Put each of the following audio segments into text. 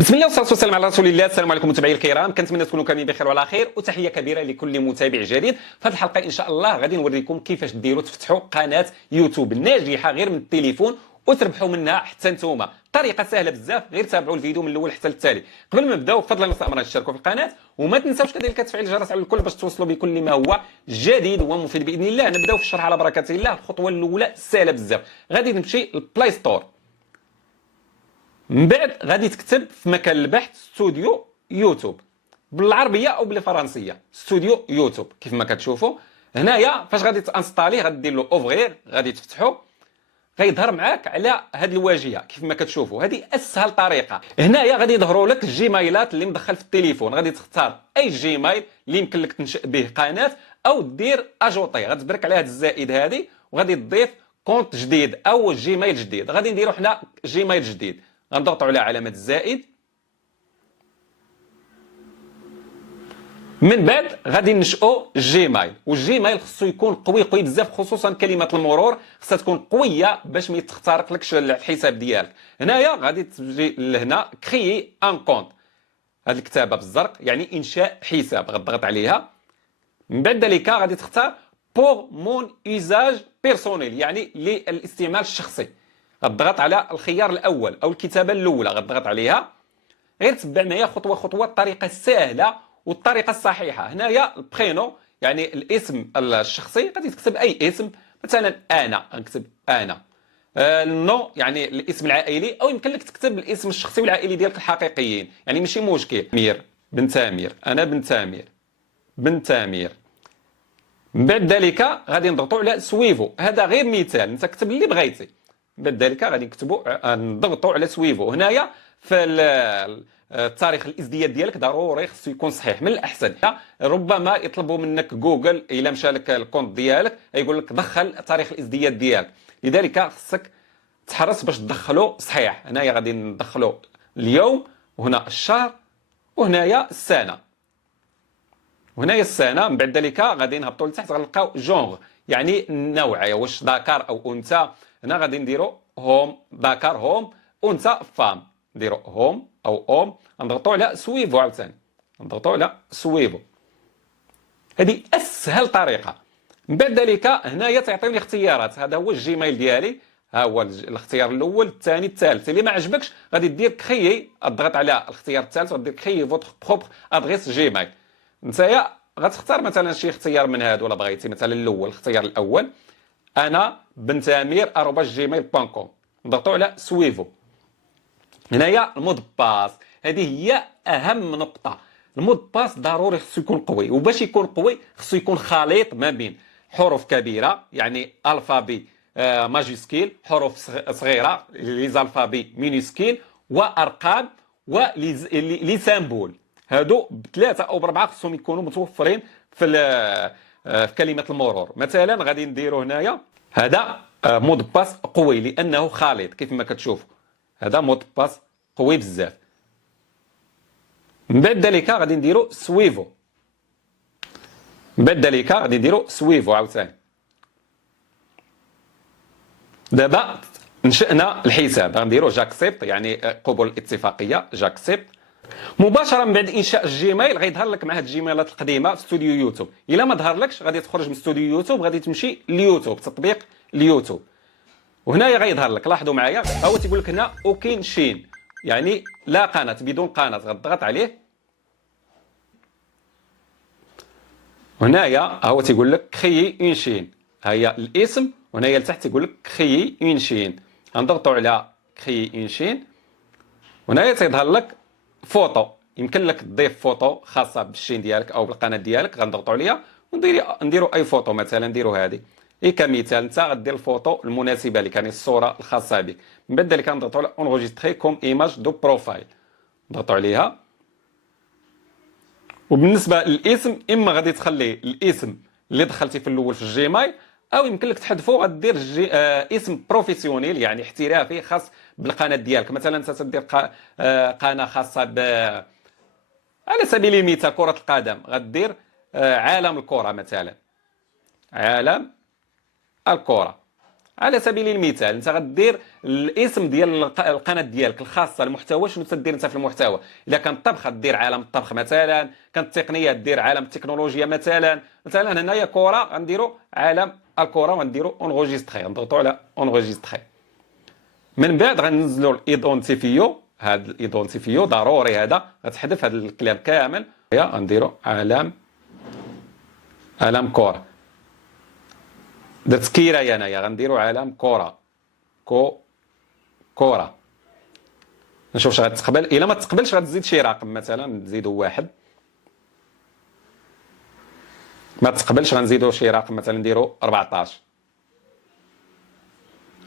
بسم الله والصلاه والسلام على رسول الله. السلام عليكم متابعي الكرام، كنتمنى تكونوا كاملين بخير وعلى خير، وتحيه كبيره لكل متابع جديد. في هذه الحلقه ان شاء الله غادي نوريكم كيفاش ديروا تفتحوا قناه يوتيوب ناجحه غير من التليفون وتربحوا منها حتى نتوما. طريقه سهله بزاف، غير تابعوا الفيديو من الاول حتى للتالي. قبل ما نبداو فضلا نستأمرنا تشتركوا في القناه وما تنساوش كذلك تفعيل الجرس على الكل باش توصلوا بكل ما هو جديد ومفيد باذن الله. نبداو في الشرح على بركه الله. الخطوه الاولى سهله بزاف، غادي نمشي للبلاي ستور، من بعد غادي تكتب في مكان البحث ستوديو يوتيوب بالعربيه او بالفرنسيه، ستوديو يوتيوب كيف ما كتشوفوا هنايا. فاش غادي تانستالي غادي دير له اوفغير، غادي تفتحو، غيظهر معاك على هذه الواجهه كيف ما كتشوفوا. هذه اسهل طريقه. هنايا غادي يظهروا لك الجيميلات اللي مدخل في التليفون، غادي تختار اي جيميل اللي يمكن لك تنشئ به قناه او دير اجوطي. غتبرك على هذه الزائد هذه وغادي تضيف كونت جديد او جيميل جديد. غادي نديروا حنا جيميل جديد، غنضغطوا على علامه الزائد، من بعد غادي ننشئوا الجيميل. والجيميل خصو يكون قوي بزاف، خصوصا كلمه المرور خصها تكون قويه باش ما يتخترقلكش الحساب ديالك. هنايا غادي تجي لهنا كريي ان كونت، هذه الكتابه بالزرق يعني انشاء حساب، غتضغط عليها. من بعد ذلك غادي تختار بور مون يوزاج بيرسونيل يعني للاستعمال الشخصي. غتضغط على الخيار الاول او الكتابه الاولى، غتضغط عليها. غير تبع معايا خطوه خطوه الطريقه السهله والطريقه الصحيحه. هنايا البرينو يعني الاسم الشخصي، غادي تكتب اي اسم، مثلا انا غنكتب انا. النو يعني الاسم العائلي، او يمكن لك تكتب الاسم الشخصي والعائلي ديالك الحقيقيين، يعني ماشي مشكل. مير بن تامر، انا بن تامر، بن تامر. من بعد ذلك غادي نضغطوا على سويفو، هذا غير مثال، انت كتب اللي بغيتي. من بعد ذلك غادي نكتبوا نضغطوا على سويفو. هنايا في التاريخ الازدياد ديالك ضروري خصو يكون صحيح من الاحسن. ربما يطلبوا منك جوجل الا مشى لك الكونت ديالك يقول لك دخل تاريخ الازدياد ديالك، لذلك خصك تحرص باش تدخلوا صحيح. هنايا غادي ندخلوا اليوم، وهنا الشهر، وهنايا السنه، وهنايا السنه. من بعد ذلك غادي نهبطوا لتحت غنلقاو جونغ يعني النوع، واش ذكر او انثى. هنا غادي نديروا هوم ذكر، هوم انثى فام، نديروا هوم او اوم. نضغطوا على سويفو عاوتاني، نضغطوا على سويفو. هذه اسهل طريقه. من بعد ذلك هنايا تعطيوني اختيارات، هذا هو الجيميل ديالي، ها هو الاختيار الاول الثاني الثالث. اللي ما عجبكش غادي دير كريي، تضغط على الاختيار الثالث وغادي كريي فوتر بروبر ادريس جيميل. نتايا غتختار مثلا شي اختيار من هادو، ولا بغيتي مثلا الاول، الاختيار الاول انا بن تامر @gmail.com. نضغطوا على سويفو. هنايا المود باس، هذه هي اهم نقطه. المود باس ضروري خصو يكون قوي، وباش يكون قوي خصو يكون خليط ما بين حروف كبيره يعني الفابي ماجيسكيل، حروف صغيره لي زالفابي مينيسكيل، وارقام ولي سامبول. هادو بثلاثه او باربعه خصهم يكونوا متوفرين في كلمه المرور. مثلا غادي نديروا هنايا هذا مود باس قوي لانه خليط كيف ما كتشوفوا، هذا مود باس قوي بزاف. من بعد ذلك غادي نديروا سويفو. من بعد ذلك غادي نديروا سويفو عاوتاني. دابا نشأنا الحساب، غنديروا جاكسبت يعني قبول الاتفاقيه، جاكسبت. مباشره من بعد انشاء الجيميل غيظهر لك مع هاد الجيميلات القديمه في استوديو يوتيوب. الا ما ظهر لكش غادي تخرج من استوديو يوتيوب، غادي تمشي ليوتيوب، تطبيق اليوتيوب. وهنايا غيظهر لك، لاحظوا معايا، هو تيقول لك هنا اوكين شين يعني لا قناه، بدون قناه. غتضغط عليه، وهنايا هو تيقول لك كريي اون شين، ها هي الاسم، وهنايا لتحت تيقول لك كريي اون شين. غنضغطوا على كريي اون شين، وهنايا تيظهر لك فوطو، يمكن لك تضيف فوطو خاصه بالشين ديالك او بالقناه ديالك. غنضغطوا عليها ونديروا اي فوطو، مثلا نديروا هذه اي كمثال. انت غدير الفوطو المناسبه لك يعني الصوره الخاصه بك. من بعد ذلك نضغطوا على اونغيستري كوم ايماج دو بروفايل، نضغطوا عليها. وبالنسبه للاسم، اما غادي تخلي الاسم اللي دخلتي في الاول في الجيميل، او يمكن لك تحذفو، غدير اسم بروفيسيونيل يعني احترافي خاص بالقناه ديالك. مثلا انت تدير قناه خاصه على سبيل المثال كره القدم، غدير عالم الكره مثلا، عالم الكره. على سبيل المثال انت غدير الاسم ديال القناه ديالك الخاصه، المحتوى شنو تدير انت في المحتوى. الا كان الطبخ دير عالم الطبخ مثلا، كانت التقنيه دير عالم التكنولوجيا مثلا. مثلا هنايا كره غنديروا عالم الكره وغنديروا اونغوجيستري، غنضغطوا على اونغوجيستري. من بعد غننزلوا الايدونتيفيو. هذا الايدونتيفيو ضروري، هذا غتحذف هذا الكلام كامل. غنديروا عالم كره. درت كيراي انايا، غنديروا عالم كره كره. نشوف واش غتقبل. الا ما تقبلش غتزيد شي رقم، مثلا نزيدوا واحد. ما تقبلش غنزيدوا شي رقم، مثلا نديروا 14.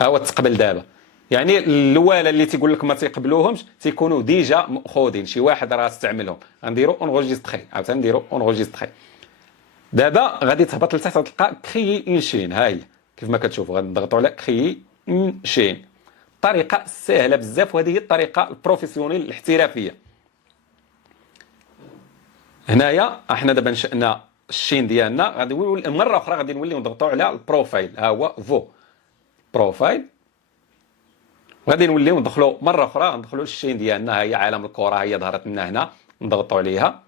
ها هو تقبل دابا. يعني الاولى اللي تيقول لك ما تيقبلوهمش تيكونوا ديجا مأخوذين، شي واحد راه استعملهم. غنديروا اونغوجيستري، عاوتاني نديروا اونغوجيستري. دابا غادي تهبط لتحت تلقى كريي اون شين. ها هي كيف ما كتشوفوا غنضغطوا على كريي اون شين. طريقه سهله بزاف، وهذه هي الطريقه البروفيسيونيل الاحترافيه. هنايا احنا دابا نشأنا الشين ديالنا، غادي مره اخرى غادي نوليو نضغطوا على البروفايل. ها هو بروفايل. غادي نوليو ندخلوا مره اخرى، غندخلوا للشين ديالنا. هي عالم الكره، هي ظهرت لنا هنا، نضغطوا عليها.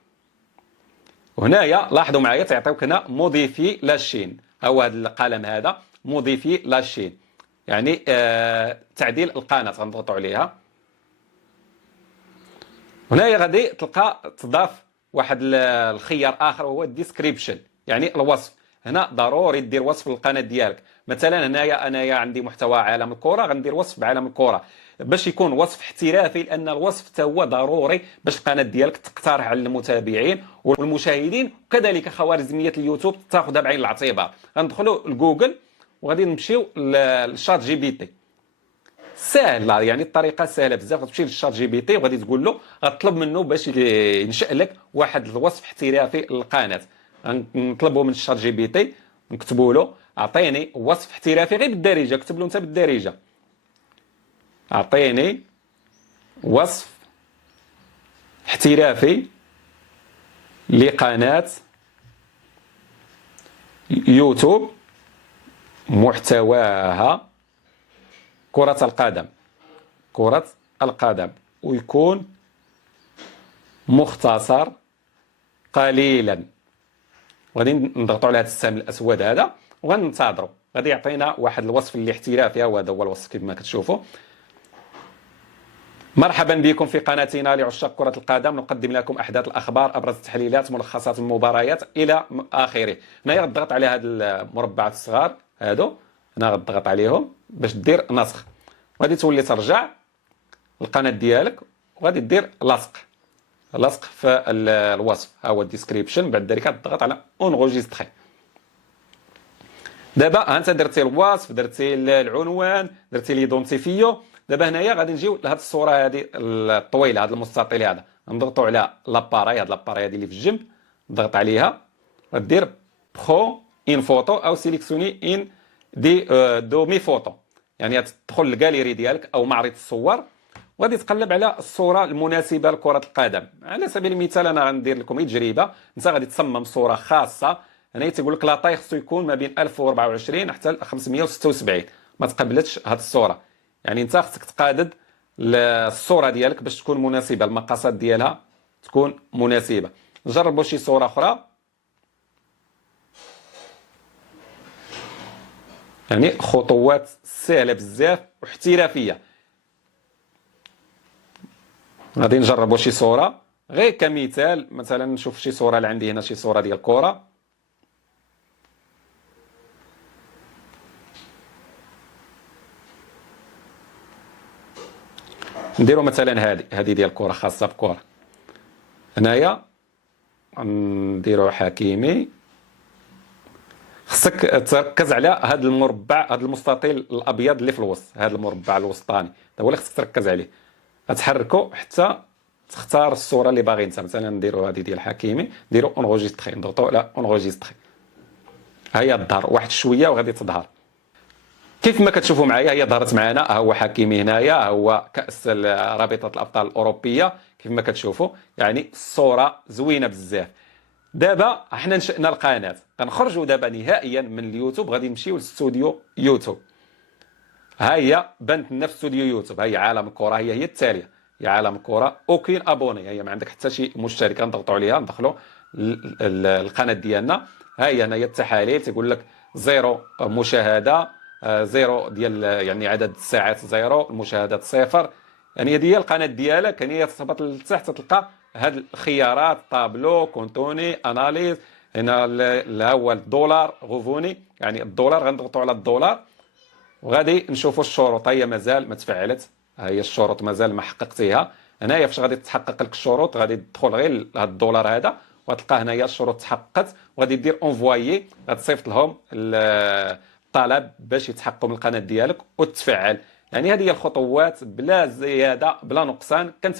وهنايا لاحظوا معايا تعطيوك هنا موديفي لاشين. ها هو هذا القلم هذا موديفي لاشين، يعني تعديل القناه. غنضغطوا عليها. هنايا غادي تلقى تضاف واحد الخيار اخر، وهو الديسكريبشن، يعني الوصف. هنا ضروري دير وصف للقناه ديالك. مثلا هنايا انايا عندي محتوى عالم الكره، غندير وصف بعالم الكره باش يكون وصف احترافي، لان الوصف حتى هو ضروري باش القناه ديالك تقترح على المتابعين والمشاهدين، وكذلك خوارزميات اليوتيوب تاخذها بعين الاعتبار. غندخلوا لجوجل وغادي نمشيو للشات جي بي تي. سهله، يعني الطريقه سهله بزاف. غتمشي للشات جي بي تي وغادي تقول له، غطلب منه باش ينشئ لك واحد الوصف احترافي للقناه. غنطلبوا من الشات جي بي تي، نكتبوا له اعطيني وصف احترافي غير بالدارجه. كتب له انت بالدارجه، اعطيني وصف احترافي لقناه يوتيوب محتواها كرة القدم، ويكون مختصر قليلا. غادي نضغطوا على هذا السهم الاسود هذا وغننتظروا. غادي يعطينا واحد الوصف اللي احترافي، وهذا هو الوصف كما كتشوفوا. مرحبا بكم في قناتنا لعشاق كرة القدم، نقدم لكم احداث الاخبار، ابرز التحليلات، ملخصات المباريات الى اخره. هنايا غتضغط على هاد المربعات الصغار هادو، هنا غتضغط عليهم باش دير نسخ، وغادي تولي ترجع القناه ديالك وغادي دير لصق في الوصف. ها هو الديسكريبشن. بعد ذلك تضغط على اونغوجيستري. دابا ها انت درتي الوصف، درتي العنوان، درتي ليدونتيفيو. دابا هنايا غادي نجيو لهاد الصوره هذه الطويله، هذا المستطيل هذا. نضغطوا على لاباراي، هاد لاباراي هذه اللي في الجنب، نضغط عليها. غدير برو ان فوتو او سيليكسيوني ان دو مي فوتو، يعني تدخل للجاليري ديالك او معرض الصور، وغادي تقلب على الصوره المناسبه لكره القدم. على سبيل المثال انا غندير لكم تجربه. انت غادي تصمم صوره خاصه. هنا تيقول لك لاطاي خصو يكون ما بين 1024 حتى 576. ما تقبلتش هذه الصوره، يعني انت خصك تقادد الصوره ديالك باش تكون مناسبه، المقاسات ديالها تكون مناسبه. نجربوا شي صوره اخرى. يعني خطوات سهله بزاف واحترافيه. غادي نجربوا شي صوره غير كمثال. مثلا نشوف شي صوره اللي عندي هنا، شي صوره ديال الكره. نديروا مثلا هذه ديال الكره، خاصه بكره. هنايا نديروا حكيمي. خصك تركز على هذا المربع، هذا المستطيل الابيض اللي في الوسط، هذا المربع الوسطاني هذا هو اللي خصك تركز عليه. غتحركوا حتى تختار الصوره اللي باغي انت. مثلا نديروا هذه ديال حكيمي، نديروا اونغوجيستري، نضغطوا على اونغوجيستري. ها هي تظهر واحد شويه وغادي تظهر كيف ما كتشوفوا معايا. هي ظهرت معنا. ها هو حكيمي هنايا، ها هو كاس رابطه الابطال الاوروبيه كيف ما كتشوفوا. يعني الصوره زوينه بزاف. دابا حنا نشأنا القناه، غنخرجوا دابا نهائيا من اليوتيوب، غادي نمشيو لاستوديو يوتيوب. ها هي بانت لنا في استوديو يوتيوب، ها هي عالم الكره، هي التاليه، هي عالم الكره اوكين ابوني، هي ما عندك حتى شي مشترك، نضغطوا عليها ندخلوا القناه ديالنا. ها هي هنايا التحاليل تيقول لك زيرو مشاهده، زيرو ديال يعني عدد الساعات زيرو، المشاهدات صفر. يعني هذه هي القناه ديالك، يعني تهبط لتحت تلقى هاد الخيارات طابلو كونتوني اناليز. هنا ها هو الدولار غوفوني، يعني الدولار غنضغطوا على الدولار وغادي نشوفوا الشروط، هي مازال ما تفعلت، ها هي الشروط مازال ما حققتيها. هنايا فاش غادي تحقق لك الشروط غادي تدخل غير هذا الدولار هذا وتلقى هنايا الشروط تحققت، وغادي دير اونفوايي، غتصيفط لهم الطلب باش يتحققوا من القناه ديالك وتتفعل. يعني هذه هي الخطوات بلا زياده بلا نقصان. كنت